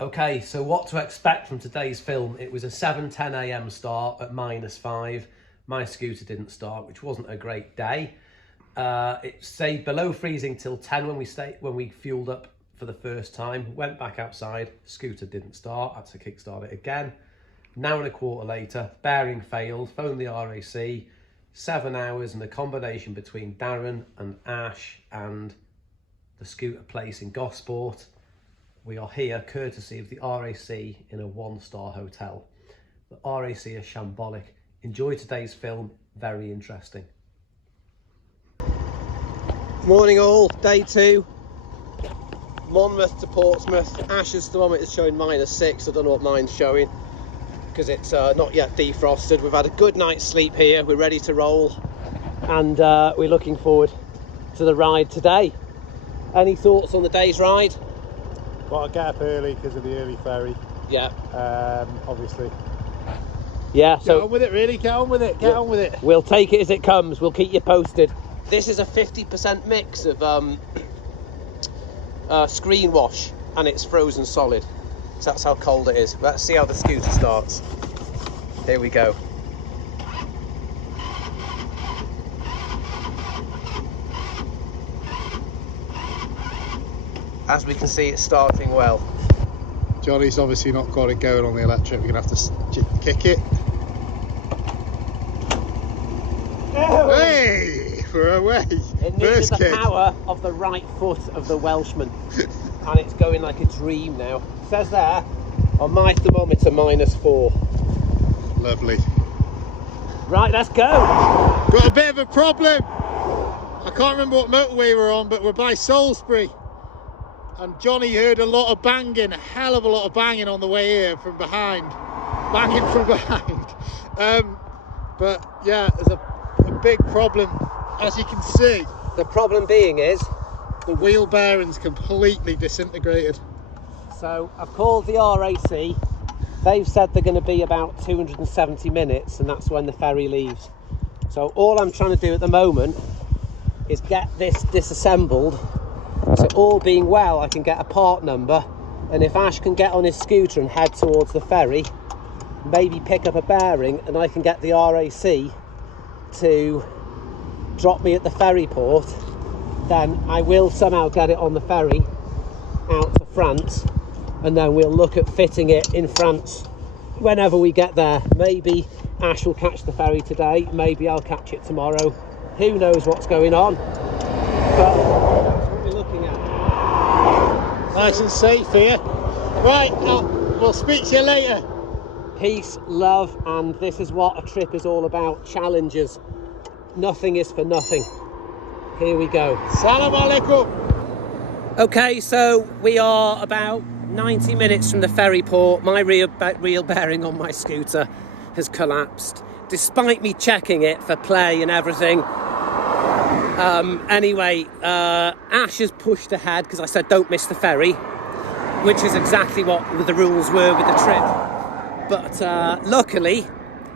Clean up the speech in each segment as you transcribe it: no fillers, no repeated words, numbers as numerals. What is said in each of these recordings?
Okay, so what to expect from today's film? It was a 7:10 a.m. start at -5. My scooter didn't start, which wasn't a great day. It stayed below freezing till 10 when we fueled up for the first time. Went back outside, scooter didn't start, had to kickstart it again. An hour and a quarter later, bearing failed, phoned the RAC, 7 hours, and the combination between Darren and Ash and the scooter place in Gosport. We are here courtesy of the RAC in a 1-star hotel. The RAC are shambolic. Enjoy today's film, very interesting. Morning all, day 2. Monmouth to Portsmouth. Ash's thermometer is showing -6. I don't know what mine's showing because it's not yet defrosted. We've had a good night's sleep here. We're ready to roll and we're looking forward to the ride today. Any thoughts on the day's ride? Well, I get up early because of the early ferry. Yeah. Obviously. Yeah, so get on with it, really. Get on with it. Get on with it. We'll take it as it comes. We'll keep you posted. This is a 50% mix of screen wash, and it's frozen solid. So that's how cold it is. Let's see how the scooter starts. Here we go. As we can see, it's starting well. Johnny's obviously not got it going on the electric. We're going to have to kick it. Oh. Hey! For away. It needed the power of the right foot of the Welshman. And it's going like a dream now. It says there, on my thermometer, -4. Lovely. Right, let's go. Got a bit of a problem. I can't remember what motorway we're on, but we're by Salisbury. And Johnny heard a lot of banging, a hell of a lot of banging on the way here from behind. Banging from behind. But yeah, there's a big problem, as you can see. The problem being is the wheel bearing's completely disintegrated. So I've called the RAC. They've said they're going to be about 270 minutes, and that's when the ferry leaves. So all I'm trying to do at the moment is get this disassembled. So all being well, I can get a part number, and if Ash can get on his scooter and head towards the ferry, maybe pick up a bearing, and I can get the RAC to drop me at the ferry port, then I will somehow get it on the ferry out to France, and then we'll look at fitting it in France whenever we get there. Maybe Ash will catch the ferry today, maybe I'll catch it tomorrow. Who knows what's going on? But that's what we're looking at. Nice and safe here. Right, we'll speak to you later. Peace, love, and this is what a trip is all about. Challenges. Nothing is for nothing. Here we go. Salam alaikum. Okay, so we are about 90 minutes from the ferry port. My rear bearing on my scooter has collapsed, despite me checking it for play and everything. Anyway, Ash has pushed ahead because I said don't miss the ferry, which is exactly what the rules were with the trip. But luckily,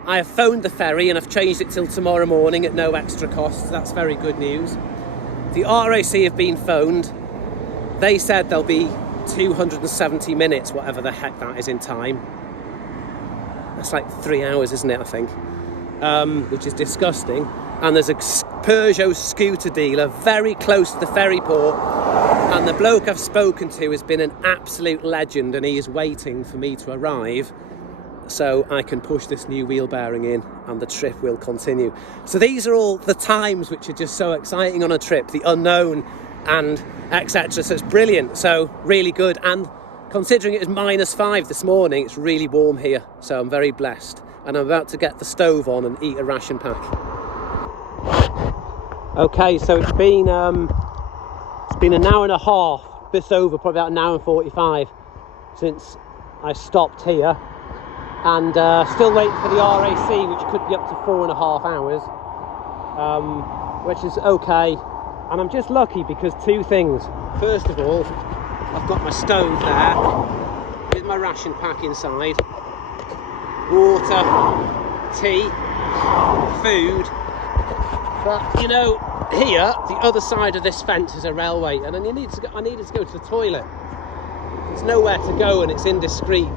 I have phoned the ferry and I've changed it till tomorrow morning at no extra cost. That's very good news. The RAC have been phoned. They said there'll be 270 minutes, whatever the heck that is in time. That's like 3 hours, isn't it, I think? Which is disgusting. And there's a Peugeot scooter dealer very close to the ferry port, and the bloke I've spoken to has been an absolute legend, and he is waiting for me to arrive so I can push this new wheel bearing in and the trip will continue. So these are all the times which are just so exciting on a trip, the unknown and etc. So it's brilliant, so really good. And considering it was -5 this morning, it's really warm here, so I'm very blessed. And I'm about to get the stove on and eat a ration pack. Okay, so it's been an hour and a half, bit over, probably about an hour and 45 since I stopped here, and still waiting for the RAC, which could be up to 4.5 hours, which is okay. And I'm just lucky because 2 things. First of all, I've got my stove there with my ration pack inside, water, tea, food. But you know, here the other side of this fence is a railway, and I needed to go to the toilet. there's nowhere to go and it's indiscreet.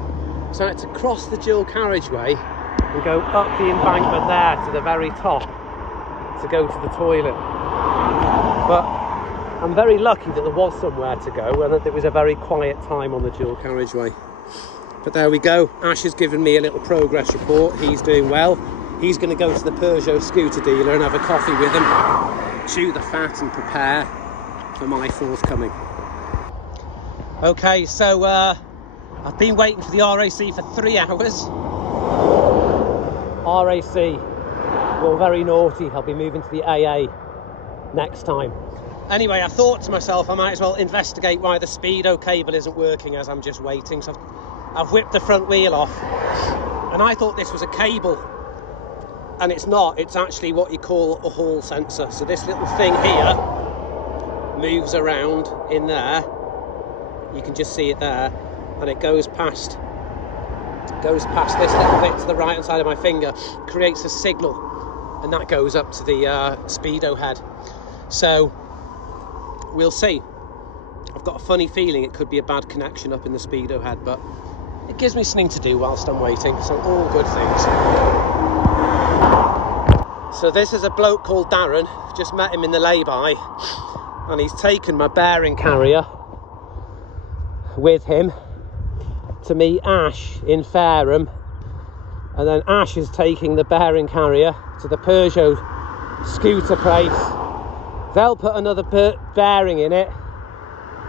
So I had to cross the dual carriageway and go up the embankment there to the very top to go to the toilet. But I'm very lucky that there was somewhere to go and that it was a very quiet time on the dual carriageway. But there we go. Ash has given me a little progress report. He's doing well. He's going to go to the Peugeot scooter dealer and have a coffee with him, chew the fat and prepare for my forthcoming. Okay, so I've been waiting for the RAC for 3 hours. RAC, well, very naughty. I'll be moving to the AA next time. Anyway, I thought to myself I might as well investigate why the speedo cable isn't working as I'm just waiting. So I've whipped the front wheel off, and I thought this was a cable, and it's not. It's actually what you call a hall sensor. So this little thing here moves around in there. You can just see it there, and it goes past this little bit to the right hand side of my finger, creates a signal, and that goes up to the speedo head. So we'll see. I've got a funny feeling it could be a bad connection up in the speedo head, but it gives me something to do whilst I'm waiting, so all good things. So this is a bloke called Darren. Just met him in the lay-by, and he's taken my bearing carrier with him to meet Ash in Fareham, and then Ash is taking the bearing carrier to the Peugeot scooter place. They'll put another bearing in it,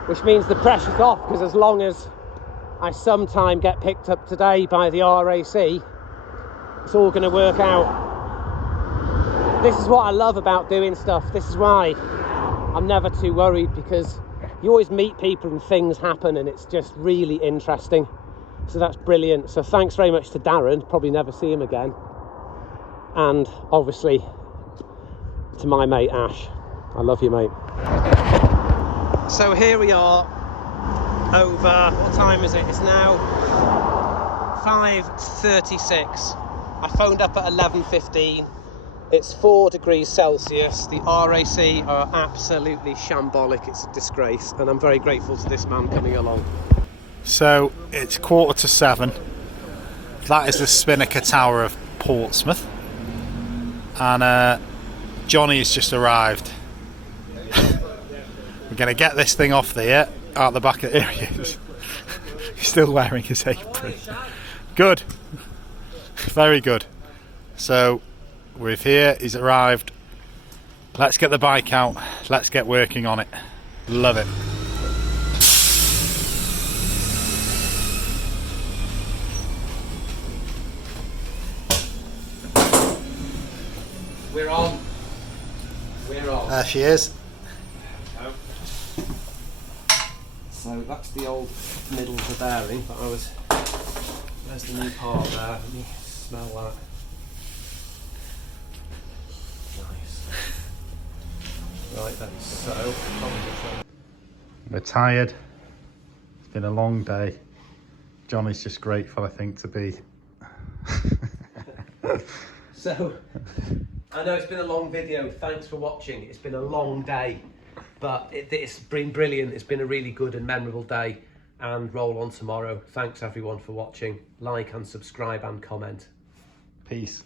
which means the pressure's off, because as long as I sometime get picked up today by the RAC, it's all going to work out. This is what I love about doing stuff. This is why I'm never too worried, because you always meet people and things happen, and it's just really interesting. So that's brilliant. So thanks very much to Darren. Probably never see him again. And obviously to my mate Ash. I love you, mate. So here we are over, what time is it? It's now 5:36. I phoned up at 11:15. It's 4 degrees Celsius. The RAC are absolutely shambolic. It's a disgrace, and I'm very grateful to this man coming along. So it's 6:45. That is the Spinnaker Tower of Portsmouth, and Johnny has just arrived. We're going to get this thing off there, out the back of the area. He's still wearing his apron. Good. Very good. So we're here, he's arrived. Let's get the bike out. Let's get working on it. Love it. We're on. We're on. There she is. So that's the old middle of the bearing, but there's the new part there. Let me smell that. Nice. Right then, so we're tired. It's been a long day. Johnny's just grateful, I think, to be. So, I know it's been a long video. Thanks for watching. It's been a long day, but it's been brilliant. It's been a really good and memorable day, and roll on tomorrow. Thanks everyone for watching. Like and subscribe and comment. Peace.